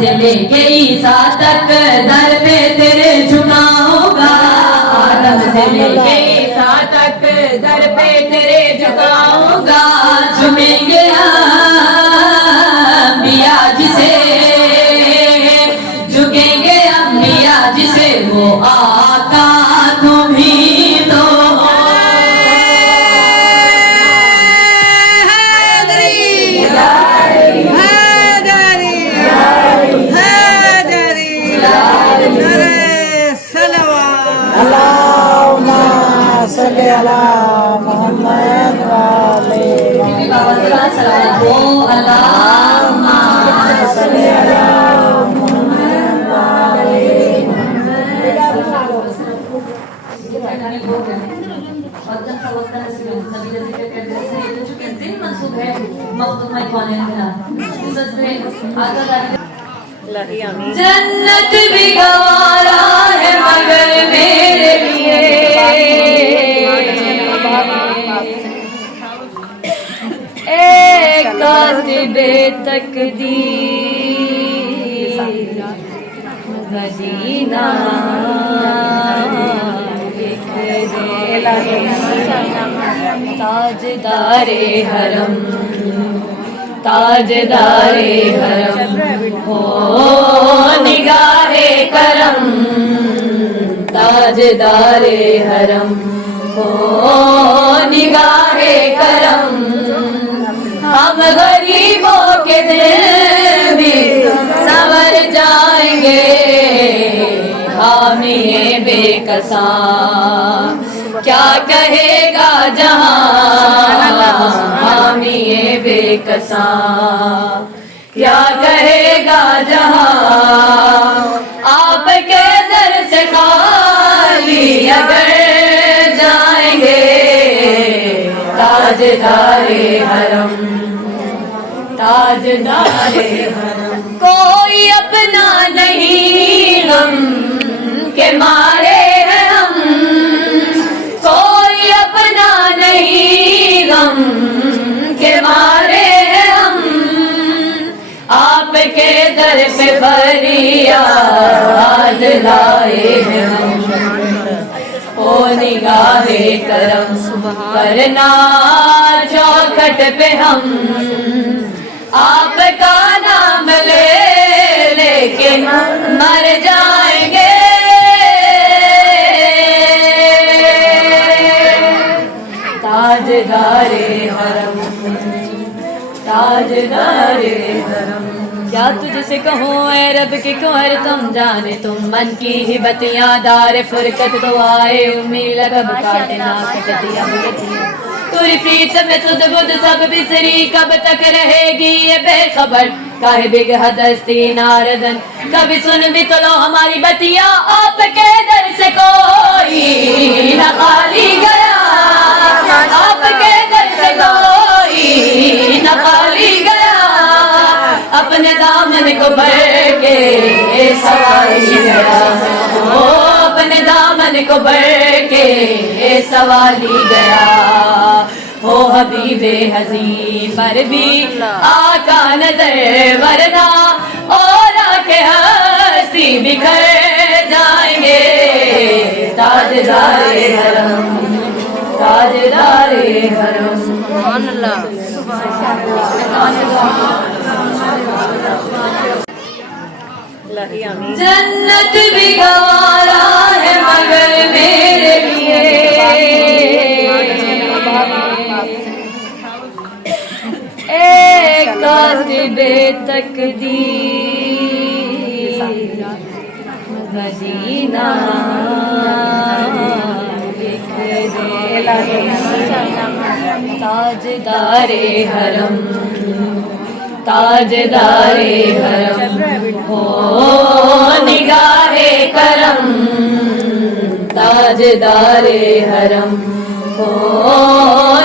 سے لے کے عیسیٰ تک در پہ تیرے جھکاؤں گا، آدم سے لے کے عیسیٰ تک در پہ تیرے جھکاؤں گا، جھکیں گے انبیاء جسے، جھکیں گے انبیاء جسے وہ آقا تم ہی تو ہو۔ صلی اللہ محمد بابا صلی جنت بھی گوارا ہے مگر میرے لیے، اے کاتب تقدیر مدینہ لکھ دے، تاجدار حرم، تاجدار حرم ہو نگاہ کرم، تاجدار حرم ہو نگاہ کرم، ہم غریبوں کے دل بھی سنور جائیں گے، حامی بے کساں کیا کہے گا جہاں، حامی بے کساں کیا کہے گا جہاں، آپ کے در سے خالی اگر جائیں گے، تاجدار حرم، تاجدار حرم، کوئی اپنا نہیں غم کے مارے ہیں ہم، کوئی اپنا نہیں غم کے مارے ہیں ہم، آپ کے در پہ فریاد لائے ہیں ہم، او نگاہ کرم کرنا چوکھٹ پہ ہم، آپ کا نام لے لے کے مر جائیں گے، تاجدار حرم، تاجدار حرم، کیا تجھ سے کہوں اے رب کہ کوہر تم جانے، تم من کی ہی بتیاں دار فرقت تو آئے، امید لگب کاٹنا کٹیا بگتیا، توری پریت میں سد بدھ سب بسری، کب تک رہے گی یہ بے خبر، کاہے بگہ دستی ناردن، کبھی سن بھی تو لو ہماری بتیاں، آپ کے در سے کوئی نہ خالی گیا، آپ کے در سے کوئی نہ خالی گیا، اپنے دامن کو بھر کے سوالی گیا، وہ اپنے دامن کو بھر کے سوالی گیا، ہو حبیب حزین پر بھی آقا نظر، ورنہ اور آکے ہستی بکھر جائیں گے، تاجدار حرم، تاجدار حرم، سبحان اللہ، جنت بھی گوارا ہے مگر میرے لیے، اے کاتب تقدیر مدینہ لکھ دے، تاجدار حرم، تاجدار حرم ہو نگاہ کرم، تاجدار حرم ہو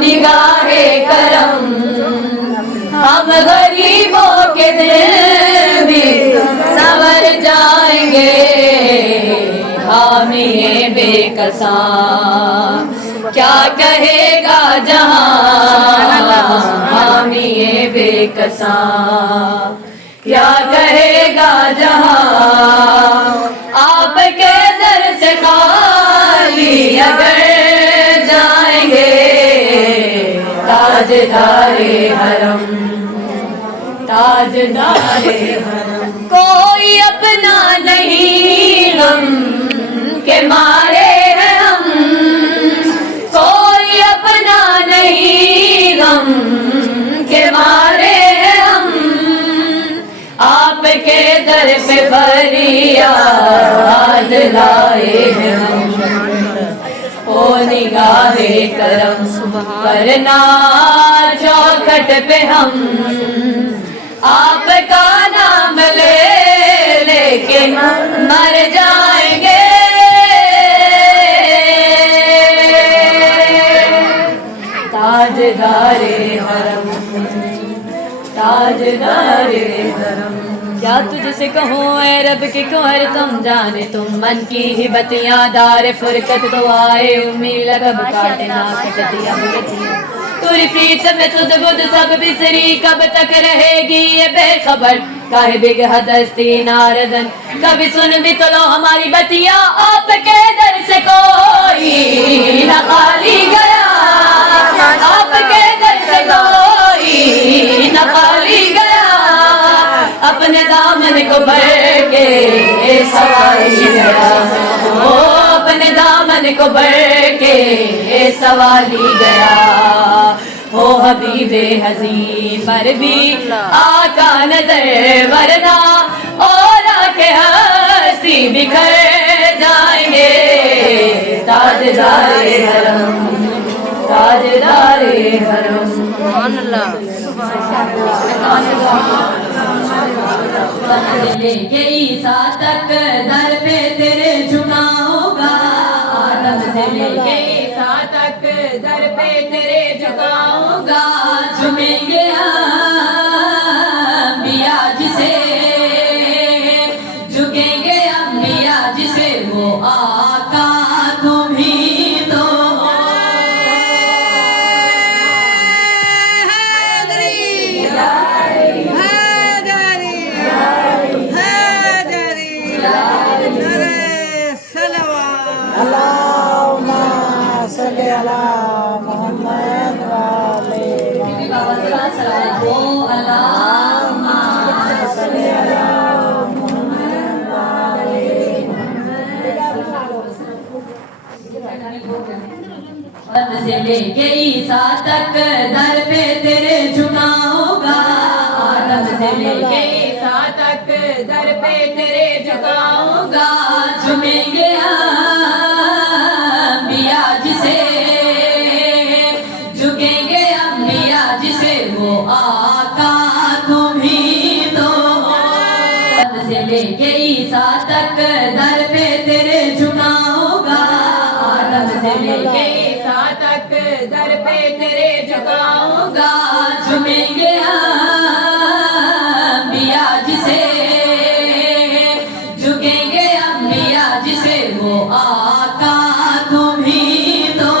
نگاہ کرم، ہم غریبوں کے دل بھی سنور جائیں گے، حامی بے کساں کیا کہے گا جہاں، حامی بے کساں کیا کہے گا گا جہاں آپ کے در سے خالی اگر جائیں گے تاجدار حرم تاجدار حرم کوئی اپنا نہیں غم کے مارے ہیں ہم کوئی اپنا نہیں غم کے مارے ہیں ہم آپ کے در پہ فریاد لائے ہیں ہم او نگاہ کرم کرنا چوکھٹ پہ ہم آپ کا نام لے لے کے مر جائیں گے تاجدار حرم تاجدار حرم کیا تجھ سے کہوں اے رب کہ کوہر تم جانے تم من کی ہی بتیاں دار فرقت تو آئے امید لگب کاٹنا کٹتیا بگتیا توری پریت میں سد گد سب بسری کب تک رہے گی یہ بے خبر کاہے بگہ دستی ناردن کبھی سن بھی تو لو ہماری بتیا آپ کے در سے کوئی نہ خالی گیا آپ کے در سے کوئی نہ خالی گیا اپنے دامن کو بھر کے سوالی گیا اپنے دامن کو بھر کے سوالی گیا ہو حبیب حزین پر بھی آقا نظر ورنہ اور آکے ہستی بکھر جائیں گے تاجدار حرم تاجدار حرم سبحان اللہ لے کے عیسیٰ تک در پہ تیرے جھکا ہوگا آدم سے لے کے عیسیٰ تک در پہ تیرے جھکا ہوگا جھمیں گے انبیاء جسے جھکیں گے انبیاء جسے وہ آقا تمہیں تو سے لے کے عیسیٰ تک در پہ تیرے جھکا ہوگا آدم سے لے کے عیسیٰ تک در پہ تیرے جھکا ہوگا جھمیں گے انبیاء جسے جھکیں گے انبیاء جسے وہ آقا تمہیں تو آدم سے لے کے عیسیٰ تک در پہ تیرے جھکا ہوگا آدم سے لے کے تک در پہ تیرے جھکا ہوگا جھمیں گے انبیاء جسے جھکیں گے انبیاء جسے وہ آقا تمہیں تو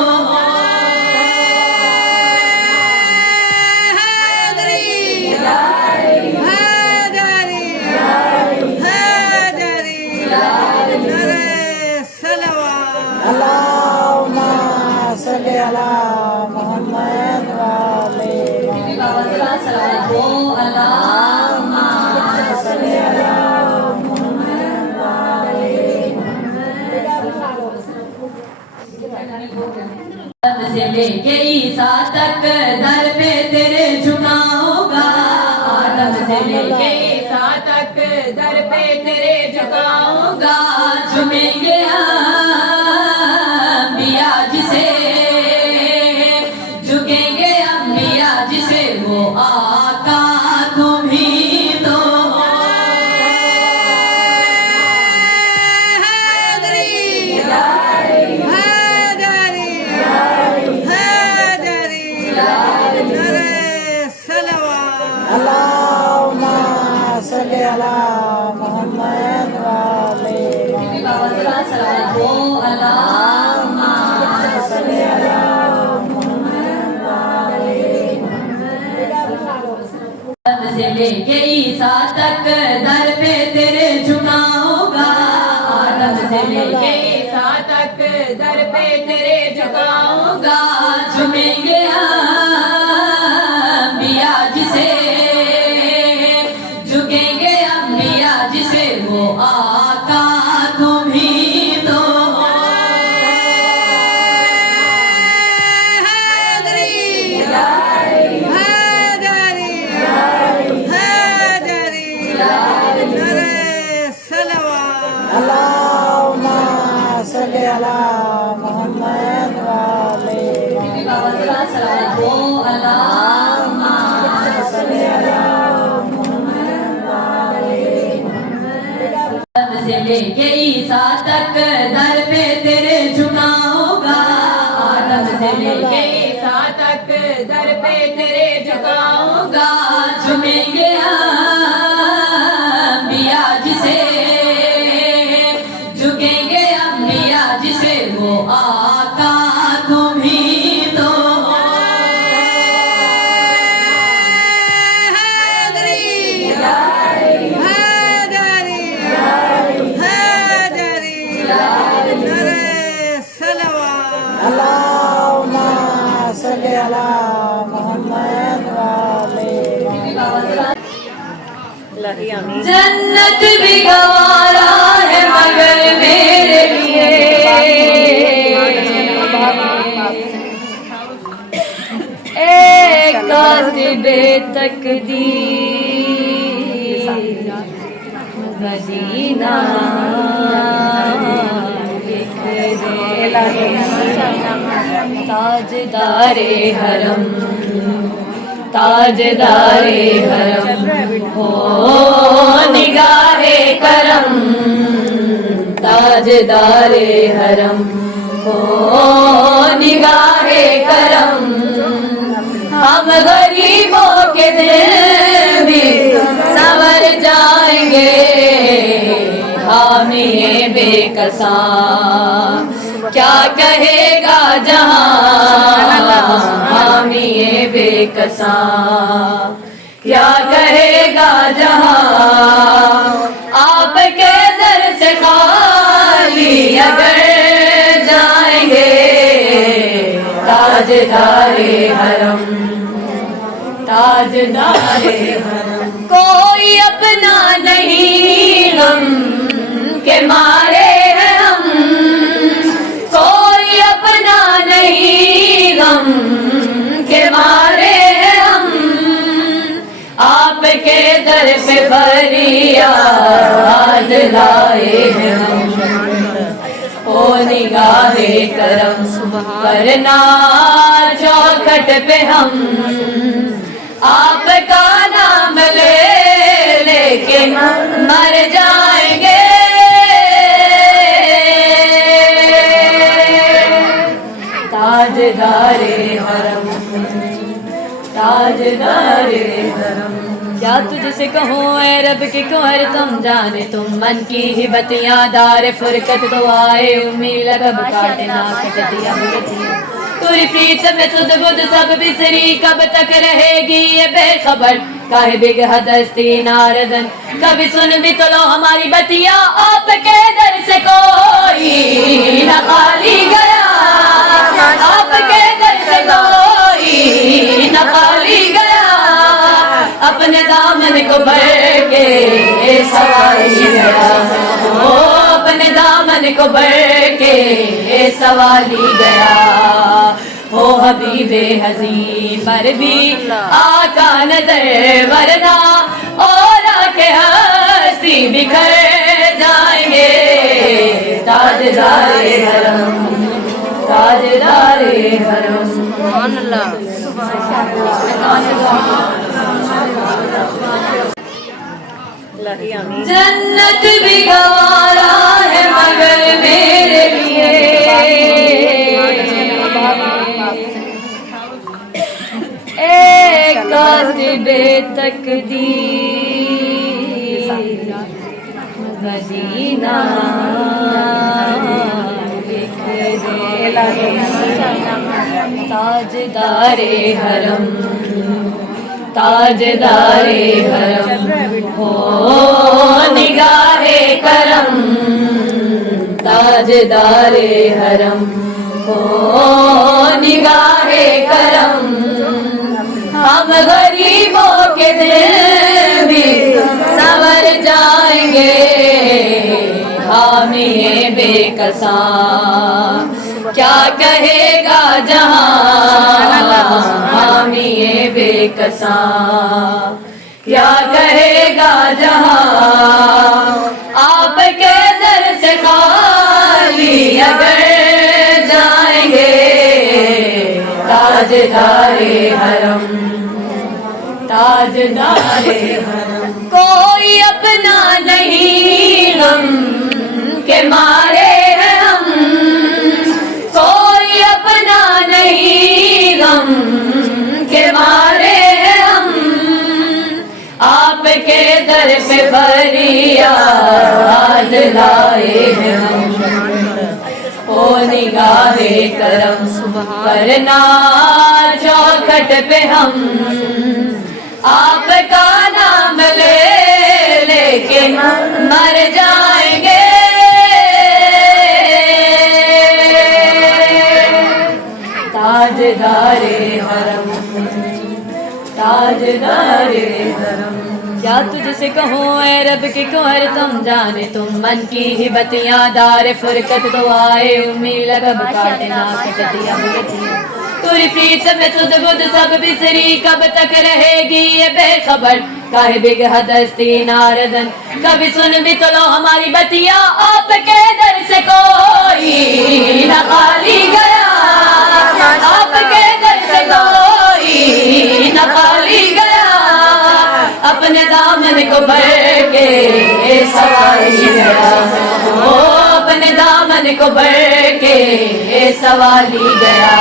سے لے کے عیسیٰ تک در پہ تیرے جھکا ہوگا آدم سے لے کے عیسیٰ تک در پہ تیرے جھکا ہوگا جھمیں گے انبیاء جسے جھکیں گے انبیاء جسے وہ آقا تمہیں تو سے لے کے عیسیٰ تک در پہ लेके ईसा तक दर पे तेरे झुकाऊंगा झुमेंगे अम्बिया जिसे झुकेंगे अम्बिया जिसे वो आका तुम ही तो अल्लाहुम्मा सल्ली अला मोहम्मद व आले से लेके ईसा तक दर पे तेरे झुकाऊंगा आदम से लेके ईसा तक दर पे तेरे झुकाऊंगा झुमेंगे अम्बिया जिसे झुकेंगे अम्बिया जिसे वो आका तुम ही तो अल्लाहुम्मा सल्ली अला मोहम्मद व आले जन्नत भी गवारा है मगर मेरे लिए एक कातिबे तकदीर मदीना लिख दे ताजदारे हरम ताजदारे हरम हो निगाहे करम ताजदारे हरम हो निगाहे करम हम गरीबों के दिल भी संवर जाएंगे हामी बेकसा क्या कहेगा जहां हामी बेकसा क्या कहेगा जहां आपके दर से खाली अगर जाएंगे ताजदारे हरम ताजदारे हरम कोई अपना नहीं गम के मारे हैं हम कोई अपना नहीं गम के मारे हैं हम आपके दर पे फरियाद लाए हैं हम ओ निगाहे करम करना चौखट पे हम आपका नाम ले लेके मर जाएंगे ताजदारे हरम ताजदारे हरम क्या तुझसे कहूँ ऐ रब के कुंवर तुम जाने तुम मन की ही बतियां दार फुरकत तो आए उम्मीद कब काटना कटिया तुरी प्रीत में सुध बुध सब बिसरी कब तक रहेगी ये बेखबर काहे बिगह दस्ती नारदन कभी सुन भी तो लो हमारी बतिया आपके दर से कोई न खाली गया आपके दर से कोई न खाली गया अपने दामन को भर के सवारी गया ओ अपने दामन को भर के सवाली गया हो हबीबे हज़ी पर भी आका नजर वरना और आके हस्ती बिखर जाएंगे ताजदारे हरम ताजदारे हरम जन्नत भी गवारा है मगर मेरे लिए एक कातिबे तकदीर मदीना लिख दे ताजदारे हरम ताजदारे हरम हो निगाहे करम ताजदारे हरम हो निगाहे करम हम गरीबों के दिल भी संवर जाएंगे हामिए बेकसा क्या कहेगा जहां हामिए बेकसा क्या कहेगा जहां आपके दर से खाली अगर जाएंगे ताजदारे हरम ताजदारे हरम कोई अपना नहीं गम के मारे हैं हम कोई अपना नहीं गम के मारे हैं हम आपके दर पे फरियाद लाए हैं हम ओ निगाहे करम करना चौखट पे हम आपका नाम ले लेके मर जाएंगे ताजदारे हरम ताजदारे हरम क्या तुझसे कहूँ ऐ रब के कुंवर तुम जाने तुम मन की ही बतियां दार फुरकत तो आए उम्मीद कब काटना कटिया तुरी प्रीत में सुध बुध सब बिसरी कब तक रहेगी ये बेखबर काहे बिगहदस्ती नारदन कभी सुन भी तो लो हमारी बतिया आपके दर से कोई न खाली गया आपके दर से कोई न खाली गया अपने दामन को भर के सवारी गया ओ अपने दामन को भर के सवाली गया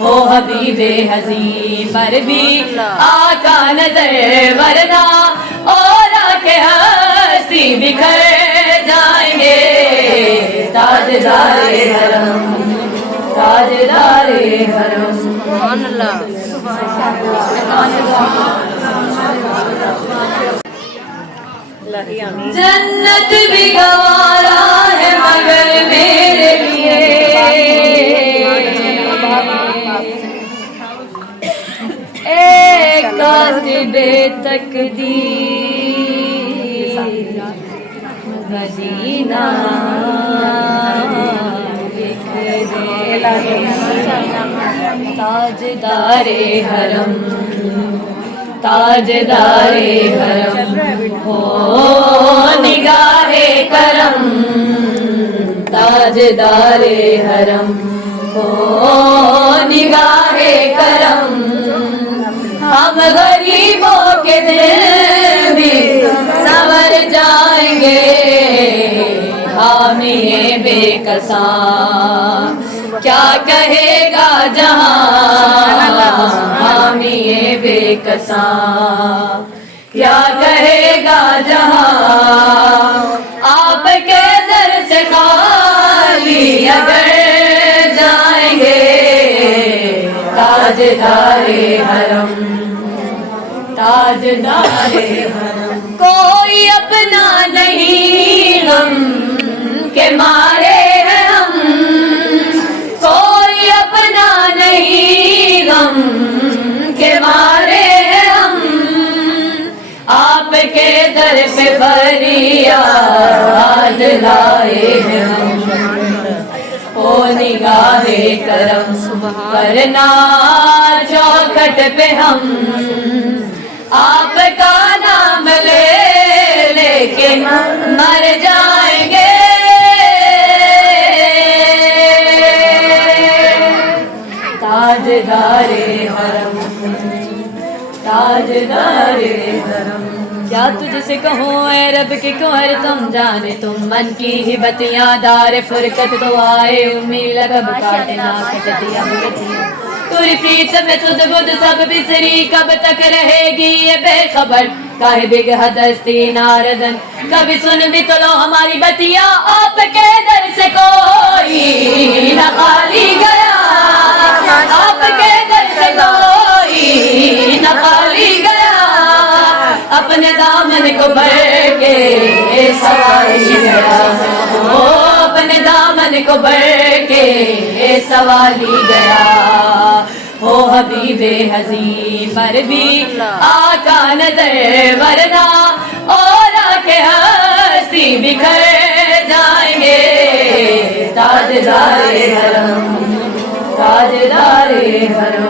हो हबीबे हज़ी पर भी आका नजर वरना और आके हंसी बिखर जाएंगे ताजदारे हरम ताजदारे हरम जन्नत भी गवारा है मगर मेरे लिए एक कातिबे तकदीर मदीना लिख दे ताजदारे हरम ताजदारे हरम हो निगाहे करम ताजदारे हरम हो निगाहे करम हम गरीबों के दिल भी संवर जाएंगे हामिए बेकसा क्या कहेगा जहां हामिए बेकसा क्या कहेगा जहां आपके दर से खाली अगर जाएंगे ताजदारे हरम ताजदारे हरम कोई अपना नहीं गम के मारे हैं हम कोई अपना नहीं गम के मारे हैं हम आपके दर पे फरियाद लाए हैं हम ओ निगाहे करम करना चौखट पे हम आपका नाम ले लेके मर जाएंगे ताजदारे हरम ताजदारे हरम क्या तुझसे कहूँ ऐ रब के कुंवर तुम जाने तुम मन की ही बतियां दार फुरकत तो आए उम्मीद कब काटना कटिया तुरी प्रीत में सुध बुध सब बिसरी कब तक रहेगी ये बेखबर काहे बिगहदस्ती नारदन कभी सुन भी तो लो हमारी बतिया आपके दर से कोई न खाली गया आपके दर से कोई न खाली गया अपने दामन को भर के सवारी गया ओ अपने भर के सवाली गया हो हबीबे हज़ीं पर भी आका नजर वरना और के हस्ती बिखर जाएंगे ताजदारे हरम ताजदारे हरम